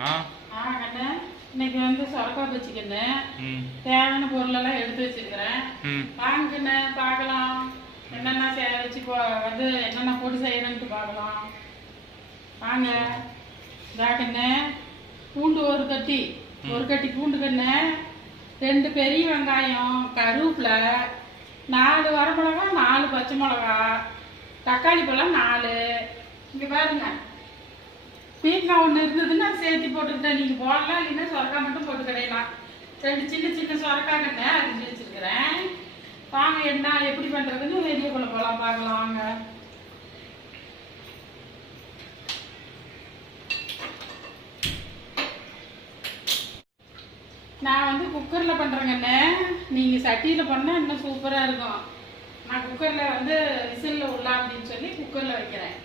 ஆ கண்ணு, இன்னைக்கு வந்து சொரக்காய் பச்சிக்கண்ணு தேவையான பொருளெல்லாம் எடுத்து வச்சிருக்கிறேன். வாங்கண்ணு பார்க்கலாம். என்னென்ன வச்சு வந்து என்னென்ன போட்டு செய்யணும்ட்டு பார்க்கலாம். வாங்க. இதாக்கண்ணு, பூண்டு ஒரு கட்டி பூண்டு கண்ணு, 2 பெரிய வெங்காயம், கருவேப்பிலை, 4 வரமிளகா, 4 பச்சை மிளகா, தக்காளி பழம் 4. இங்கே பாருங்க, பீங்காய் ஒன்று இருந்ததுன்னா சேர்த்து போட்டுக்கிட்டேன். நீங்கள் போடலாம், இல்லைன்னா சொரக்காய் மட்டும் போட்டு கிடையலாம். 2 சின்ன சின்ன சொரக்காய் கண்ணை அரிஞ்சு வச்சுருக்கிறேன். வாங்க என்ன எப்படி பண்ணுறதுன்னு வீடியோக்குள்ளே போகலாம், பார்க்கலாம் வாங்க. நான் வந்து குக்கரில் பண்ணுறேங்கண்ணே. நீங்கள் சட்டியில் பண்ணால் இன்னும் சூப்பராக இருக்கும். நான் குக்கரில் வந்து விசிலில் விடலாம் அப்படின்னு சொல்லி குக்கரில் வைக்கிறேன்.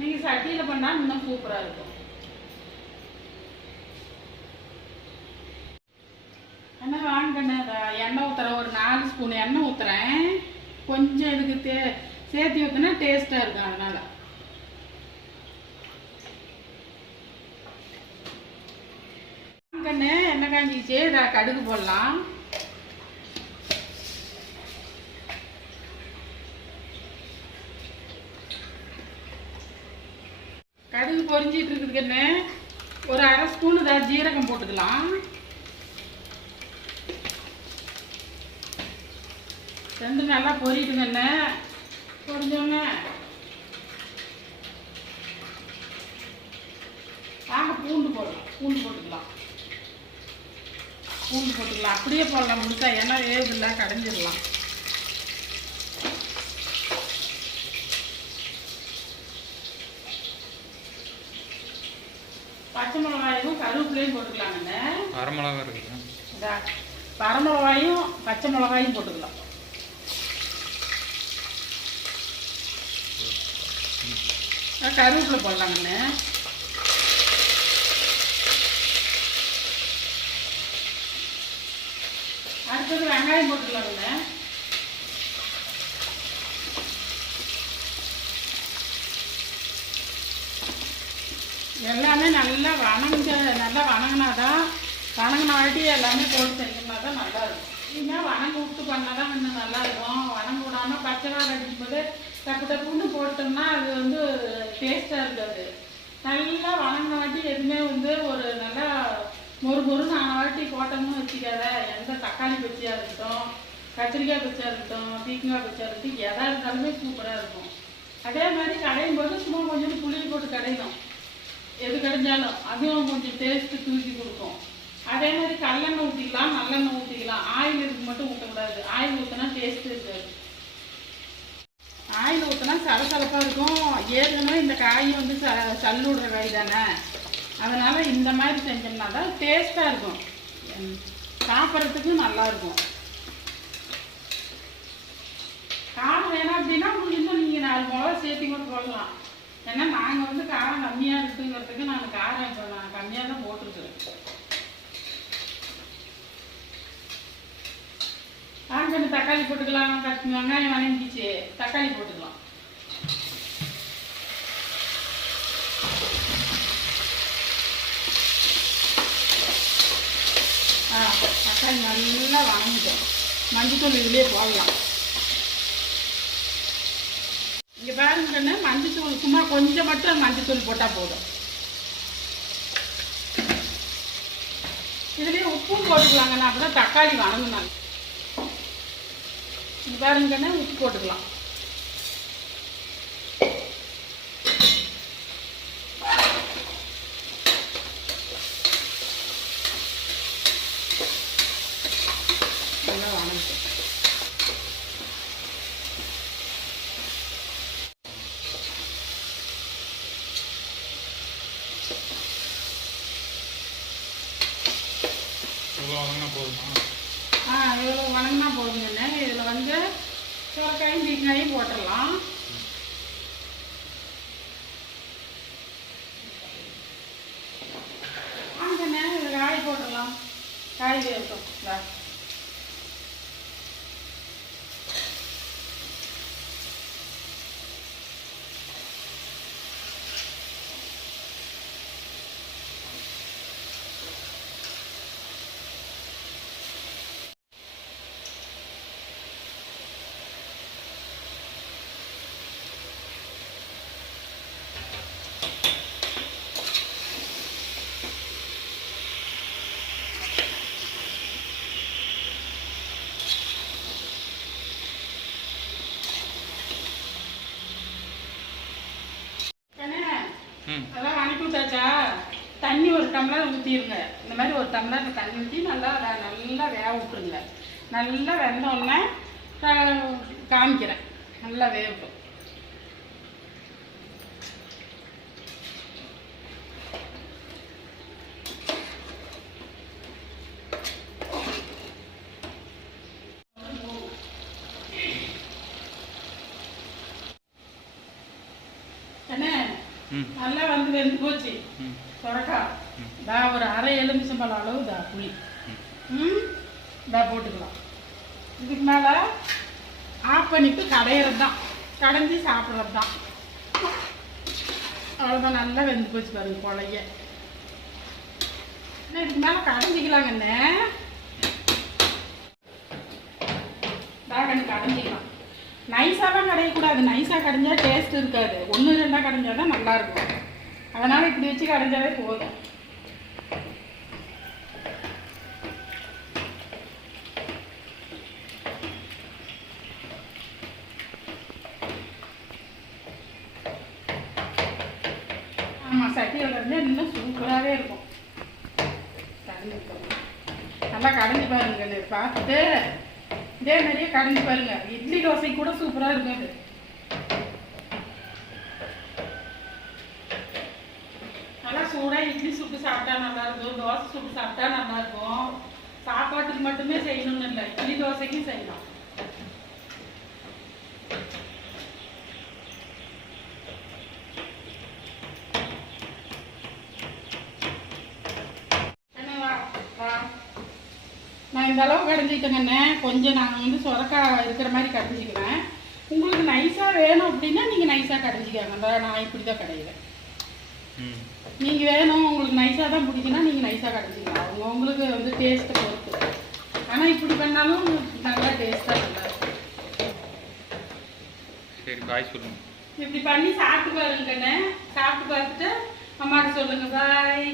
நீங்கள் சட்டியில் பண்ணால் இன்னும் சூப்பராக இருக்கும். ஆனால் வாங்கண்ணே, எண்ணெய் ஊற்றுறேன். ஒரு 4 ஸ்பூன் எண்ணெய் ஊற்றுறேன். கொஞ்சம் இதுக்கு சேர்த்து ஊற்றினா டேஸ்ட்டாக இருக்கும். அதனால் வாங்கண்ணே, எண்ணெய் காஞ்சிச்சு. கடுகு போடலாம். கடுகு பொரிஞ்சிட்டு இருக்குதுக்கண்ணே. ஒரு 1/2 ஸ்பூன் ஜீரகம் போட்டுக்கலாம். ரெண்டு நல்லா பொரிட்டுங்கண்ணே. பொரிஞ்சோங்க வாங்க பூண்டு போட்டுக்கலாம். அப்படியே போடலாம் முழுசா, ஏன்னா வேகுதில்ல, கடைஞ்சிடலாம். பச்சை மிளகாயும் கருவேப்பிலையும் போட்டுக்கலாங்கண்ணே. வரமிளகா இருக்குங்க. வரமிளகாயும் பச்சை மிளகாயும் போட்டுக்கலாம். கருவேப்பிலை போடலாங்கண்ணே. அடுத்தது வெங்காயம் போட்டுக்கலாங்கண்ணே. எல்லாமே நல்லா வணங்கினாதான், வணங்கினாட்டி எல்லாமே போட்டு செஞ்சோம்னா தான் நல்லா இருக்கும். இல்லைன்னா வணங்க விட்டு பண்ணால் தான் இன்னும் நல்லா இருக்கும். வணங்க விடாமல் பச்சை காரம் அடிக்கும்போது டப்புன்னு போட்டோம்னா அது வந்து டேஸ்ட்டாக இருக்காது. நல்லா வணங்கினாட்டி எதுவுமே வந்து ஒரு நல்லா மொறுன்னு ஆனாட்டி போட்டோம்னு வச்சுக்காத. எந்த தக்காளி பச்சியாக இருக்கட்டும், கத்திரிக்காய் பச்சியாக இருக்கட்டும், பீக்கங்காய் பச்சியாக இருக்கட்டும், எதாக இருந்தாலுமே சூப்பராக இருக்கும். அதே மாதிரி கடையும் போது சும்மா கொஞ்சம் புளி போட்டு கடையணும். எது கடைஞ்சாலும் அதுவும் கொஞ்சம் டேஸ்ட்டு தூக்கி கொடுக்கும். அதே மாதிரி கல்லெண்ணெய் ஊற்றிக்கலாம், நல்லெண்ணெய் ஊற்றிக்கலாம். ஆயில் இதுக்கு மட்டும் ஊற்றக்கூடாது. ஆயில் ஊற்றினா டேஸ்ட்டு இருக்காது. ஆயில் ஊற்றினா சலசலப்பாக இருக்கும். ஏற்கனவே இந்த காய் வந்து சல்லு விடுற காய் தானே, அதனால் இந்த மாதிரி செஞ்சோம்னா தான் டேஸ்ட்டாக இருக்கும். சாப்பிட்றதுக்கு நல்லாயிருக்கும். காரம் வேணாம் அப்படின்னா உங்களுக்கு இன்னும் நீங்கள் 4 மிளகா சேர்த்தி கூட போடலாம். ஏன்னா நாங்கள் வந்து காரம் கம்மியாக இருக்குங்கிறதுக்கு நான் காரம் இப்போ நான் கம்மியாக தான் போட்டிருக்கிறேன். கொஞ்சம் தக்காளி போட்டுக்கலாம். வெங்காயம் வணங்கிச்சு, தக்காளி போட்டுக்கலாம். தக்காளி நல்லா வணங்கிட்டோம். மஞ்சத்தூள் இதுலேயே போடலாம். இங்கே பாருங்கன்னு மஞ்சத்தூள் சும்மா கொஞ்சம் மட்டும் மஞ்சத்தூள் போட்டால் போதும். இதுலேயே உப்பும் போட்டுக்கலாங்கண்ணா, அப்போ தான் தக்காளி வணங்கினாங்க. இங்கே பாருங்கண்ணா, உப்பு போட்டுக்கலாம். நல்லா வணங்கிட்டோம். இவ்வளோ வணங்கினா போதுங்கண்ணே. இதில் வந்து சுரக்காயும் பீக்கங்காயும் போட்டுடலாம். வாங்கண்ணே, இதில் காய் போட்டுடலாம். காய் வேட்டும். தண்ணி ஒரு டம்ளர் ஊற்றிடுங்க. இந்த மாதிரி ஒரு டம்ளர் தண்ணி ஊற்றி நல்லா நல்லா வேக விட்டுருங்க. நல்லா வெந்தோடனே காமிக்கிறேன். நல்லா வேகட்டும். என்ன நல்லா வந்து வெந்து போச்சு. சொரக்கா ஒரு அரை எலுமிச்சம்பழம் அளவு புளி போட்டுக்கலாம். இதுக்கு மேலே ஆஃப் பண்ணிட்டு கடையிறது தான், கடைஞ்சி சாப்பிட்றது தான். அவ்வளோதான். நல்லா வெந்து போச்சு பாருங்க கொலைய. இதுக்கு மேலே கடைஞ்சிக்கலாங்கண்ணே. கடைஞ்சிக்கலாம். நைஸாலாம் கடையக்கூடாது. நைஸாக கடைஞ்சா டேஸ்ட் இருக்காது. 1-2 கடைஞ்சா தான் நல்லாயிருக்கும். அதனால் இப்படி வச்சு கடைஞ்சாவே போதும். ஆமாம், சட்டியில் கடைஞ்சால் இன்னும் சூப்பராகவே இருக்கும். நல்லா கடைஞ்சி பாருங்க. பார்த்துட்டு இதே மாதிரியே கடைஞ்சி பாருங்க. இட்லி தோசை கூட சூப்பராக இருக்கும். அது நல்லா சூடாக இட்லி சுட்டு சாப்பிட்டா நல்லா இருக்கும். தோசை சுட்டு சாப்பிட்டா நல்லா இருக்கும். சாப்பாட்டுக்கு மட்டுமே செய்யணும்னு இல்லை, இட்லி தோசைக்கும் செய்யலாம். நான் இந்த அளவு கடைஞ்சிக்கிட்டேங்கண்ணே. கொஞ்சம் நாங்கள் வந்து சொரக்காய் இருக்கிற மாதிரி கடைஞ்சிக்குவேன். உங்களுக்கு நைஸாக வேணும் அப்படின்னா நீங்கள் நைஸாக கடைஞ்சிக்காங்க. நான் இப்படி தான் கடையிறேன். நீங்கள் வேணும் உங்களுக்கு நைஸாக தான் பிடிக்குன்னா நீங்கள் நைஸாக கடைஞ்சிக்கலாம். உங்களுக்கு வந்து டேஸ்ட்டை பொறுத்து. ஆனால் இப்படி பண்ணாலும் நல்லா டேஸ்ட்டாக நல்லா இருக்கும். சரி, பாய் சொல்லுங்க. இப்படி பண்ணி சாப்பிட்டு பாருங்கண்ணே. சாப்பிட்டு பார்த்துட்டு அம்மாட்ட சொல்லுங்கள். பாய்.